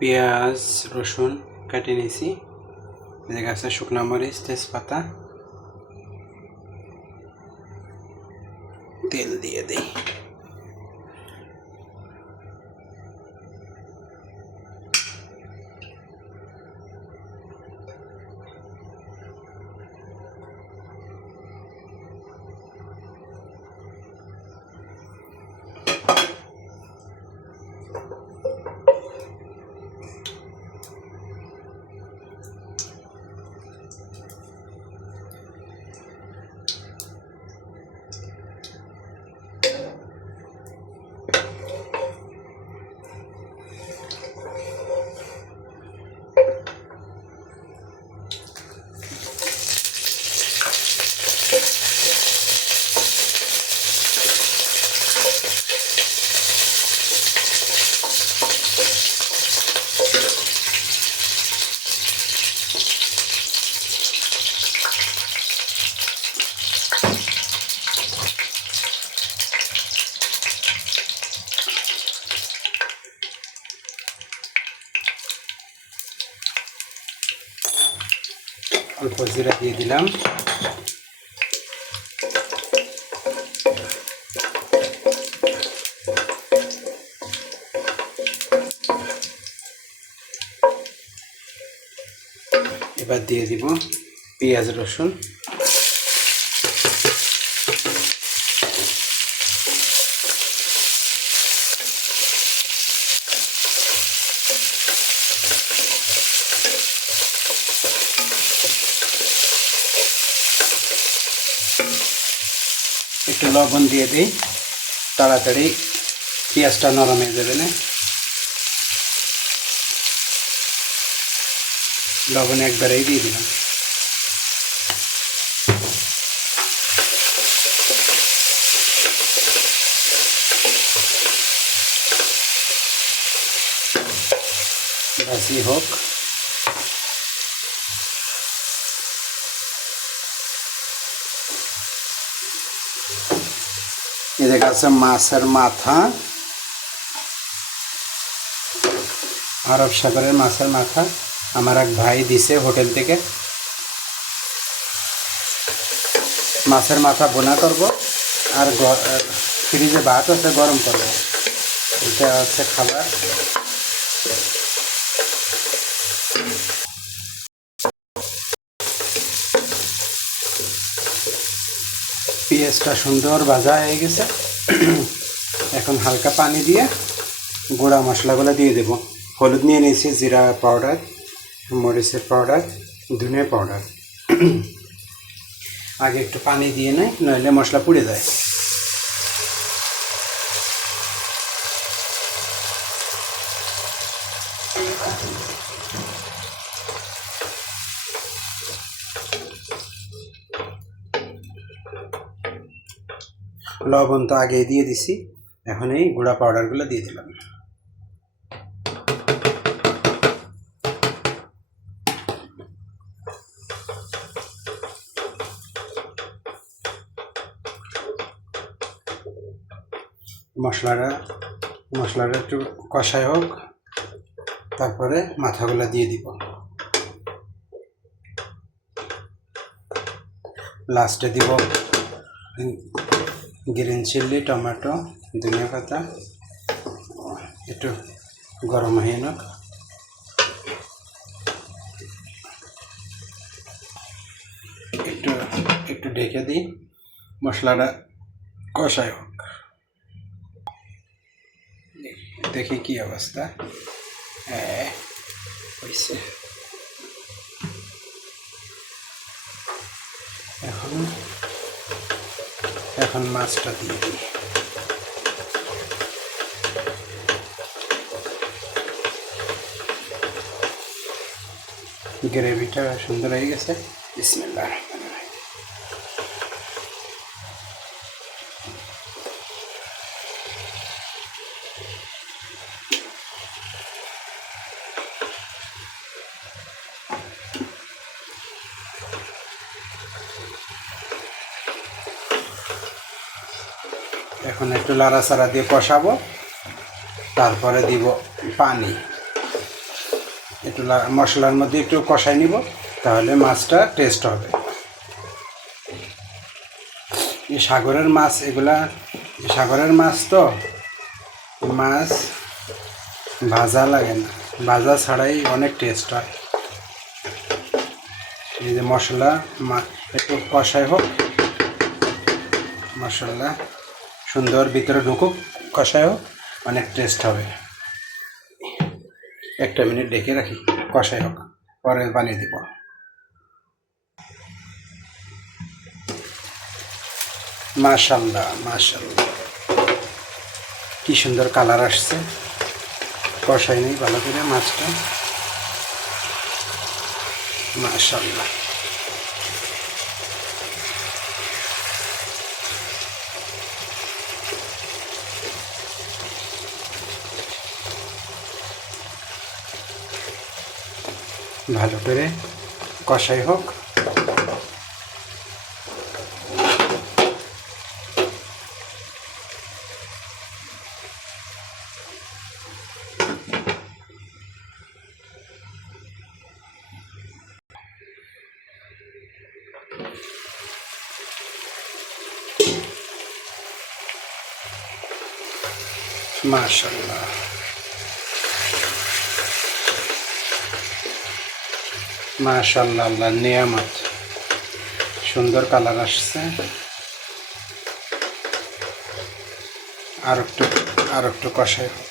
পেঁয়াজ রসুন কেটে নিয়েছি, এদিকে আছে শুকনো মরিচ তেজপাতা, তেল দিয়ে দিই। অল্প জিরা দিয়ে দিলাম, এবার দিয়ে দিব পেঁয়াজ রসুন, একটু লবণ দিয়ে দিই, তাড়াতাড়ি পেঁয়াজটা নরম হয়ে যাবে না। লবণ একবারেই দিয়ে দিলাম। ভাজি হোক। এদিকে আছে মাছের মাথা, আরব সাগরের মাছের মাথা, আমার এক ভাই দিছে হোটেল থেকে। মাছের মাথা বোনা করব আর ফ্রিজে ভাত আছে গরম করব, এটা হচ্ছে খাবার। পেঁয়াজটা সুন্দর ভাজা হয়ে গেছে, এখন হালকা পানি দিয়ে গুঁড়া মশলাগুলো দিয়ে দেব। হলুদ নিয়ে নিয়েছি, জিরা পাউডার, মরিচের পাউডার, ধনিয়া পাউডার। আগে একটু পানি দিয়ে নেয়, নইলে মশলা পুড়ে যায়। লবণ তো আগে দিয়ে দিছি, এখন এই গুঁড়া পাউডারগুলো দিয়ে দিলাম। মশলাটা একটু কষাই হোক, তারপরে মাথাগুলো দিয়ে দিব। লাস্টে দিব গ্রিন চিলি, টমেটো, ধনিয়া পাতা, একটু গরম হয়ে নোক। একটু ঢেকে দিই, মশলাটা কষাই হোক। দেখি কি অবস্থা হয়েছে। এখন মাছটা দিয়ে দিই। গ্রেভিটা সুন্দর হয়ে গেছে। বিসমিল্লাহ। এখন একটু লাড়াচাড়া দিয়ে কষাবো, তারপরে দিব পানি। একটু মশলার মধ্যে একটু কষাই নিব, তাহলে মাছটা টেস্ট হবে। এই সাগরের মাছ, এগুলা সাগরের মাছ তো, মাছ ভাজা লাগে না, ভাজা ছাড়াই অনেক টেস্ট হয়। এই যে মশলা একটু কষাই হোক, মশলা সুন্দর ভিতরে ঢুকুক, কষাই হোক, অনেক টেস্ট হবে। একটা মিনিট ডেকে রাখি, কষাই হোক, পরে পানি দিব। মাশাআল্লাহ মাশাআল্লাহ, কি সুন্দর কালার আসছে। কষাই নেই ভালো করে মাছটা, মাশাআল্লাহ। ভালো করে কষাই হোক। মাশাআল্লাহ, মাশাআল্লাহ, আল্লাহ নিয়ামত, সুন্দর কালার আসছে। আর একটু কষাই হোক,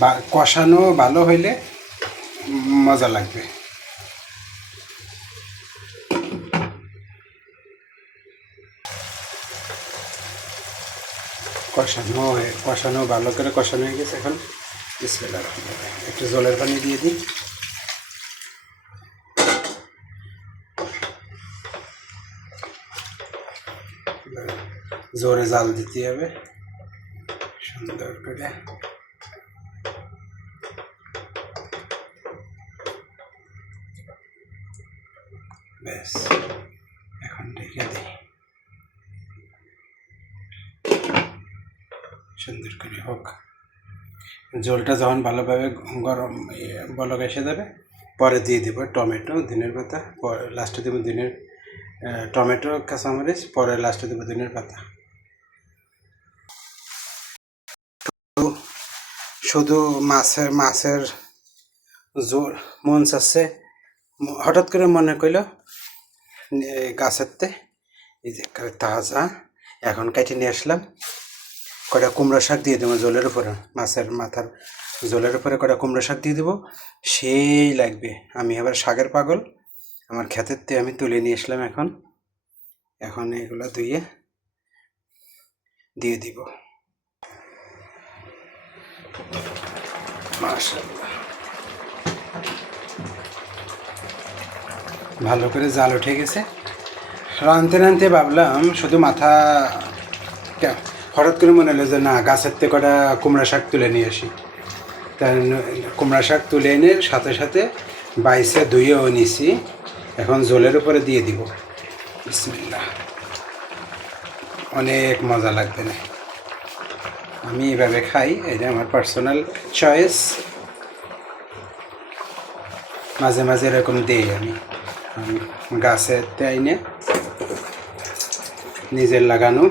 বা কষানো ভালো হইলে মজা লাগবে। কষানো ভালো করে কষানো হয়ে গেছে। এখন বিসমিল্লাহির রহমানির রহিম, একটু জলের পানি দিয়ে দিই। জোরে জাল দিতে হবে সুন্দর করে। ব্যাস, এখন ঢেকে দিই, সুন্দর করে হোক। জলটা যখন ভালোভাবে গরম বলক এসে যাবে, পরে দিয়ে দেবো টমেটো, ধনের পাতা, পরে লাস্টে দেবো টমেটো, কাঁচামরিচ, পরে লাস্টে দেবো ধনের পাতা। শুধু মাছের জোর মন চাচ্ছে, হঠাৎ করে মনে করল গাছেরতে এই যে তাজা, এখন কেটে নিয়ে আসলাম। কটা কুমড়ো শাক দিয়ে দেবো জলের উপরে, মাছের মাথার জলের উপরে কটা কুমড়ো শাক দিয়ে দেবো, সেই লাগবে। আমি আবার শাকের পাগল, আমার ক্ষেতের থেকে আমি তুলে নিয়ে আসলাম। এখন এগুলো ধুয়ে দিয়ে দিব। মাশাআল্লাহ, ভালো করে জাল উঠে গেছে। রাঁধতে ভাবলাম শুধু মাথা, হঠাৎ করে মনে হলো যে না, গাছের থেকে কটা কুমড়া শাক তুলে নিয়ে আসি। তাই কুমড়া শাক তুলে এনে সাথে সাথে বাইসে ধুয়েও নিছি। এখন জলের উপরে দিয়ে দিব। বিসমিল্লাহ, অনেক মজা লাগবে না। আমি এভাবে খাই, এটা আমার পার্সোনাল চয়েস। মাঝে মাঝে এরকম দিই আমি গাছের এনে, নিজের লাগানো,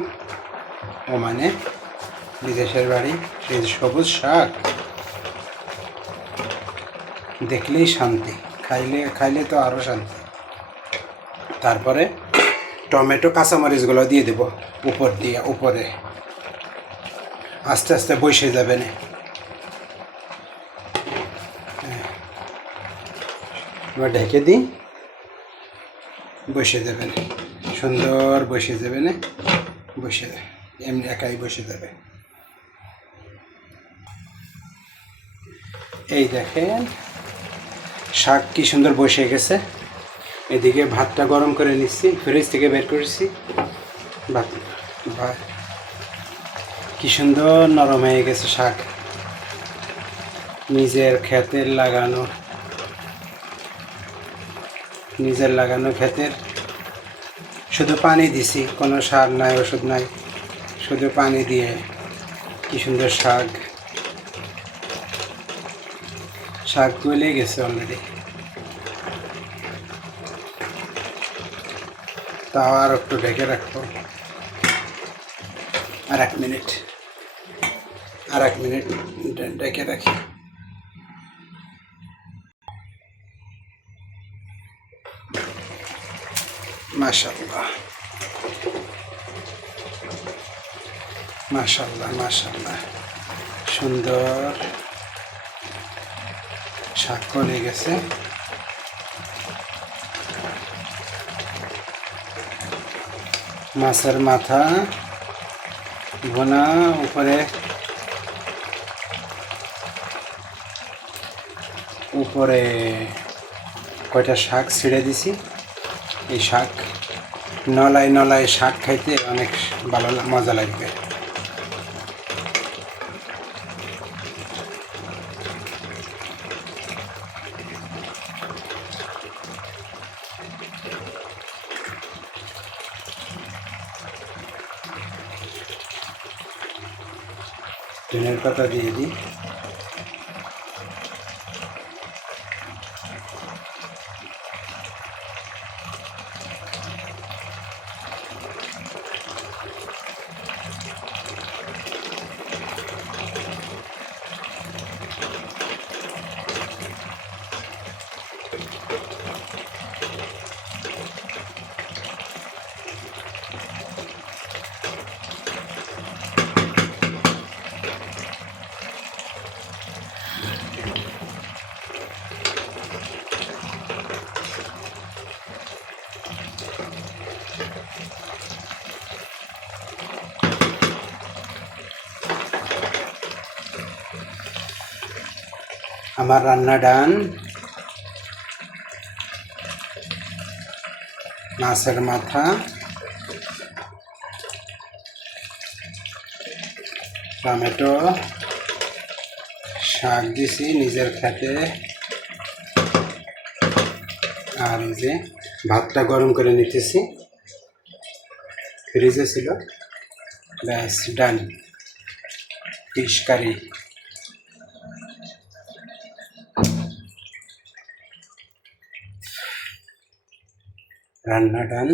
ও মানে বিদেশের বাড়ি, সেই সবুজ শাক দেখলেই শান্তি, খাইলে তো আরও শান্তি। তারপরে টমেটো, কাঁচামরিচগুলো দিয়ে দেবো উপরে, আস্তে আস্তে বসে যাবে না। এবার ঢেকে দিই, বসে যাবে না, সুন্দর বসে যাবে না, এমনি একাই বসে যাবে। এই দেখেন শাক কি সুন্দর বসে গেছে। এদিকে ভাতটা গরম করে নিচ্ছি, ফ্রিজ থেকে বের করেছি। ভাত কি সুন্দর নরম হয়ে গেছে শাক, নিজের লাগানো ক্ষেতের। শুধু পানি দিছি, কোনো সার নাই, ওষুধ নাই, শুধু পানি দিয়ে কি সুন্দর শাক শাক গলে গেছে অলরেডি, তাও আর একটু ঢেকে রাখবো। আর 1 মিনিট, আর 1 মিনিট ঢেকে রাখি। মাশাআল্লাহ, মাশাআল্লাহ, মাশাআল্লাহ, সুন্দর শাক গলে গেছে। মাছের মাথা ভুনা, উপরে কয়টা শাক ছিঁড়ে দিছি। এই শাক নলায় নলায় শাক খাইতে অনেক ভালো মজা লাগবে। ধনের পাতা দিয়ে দিই। আমার রান্না ডান। মাছের মাথা, টমেটো, শাক দিছি নিজের খেতে। আর এই যে ভাতটা গরম করে নিতেছি, ফ্রিজে ছিল। ব্যাস ডান, ফিশ কারি। রান্না ডান।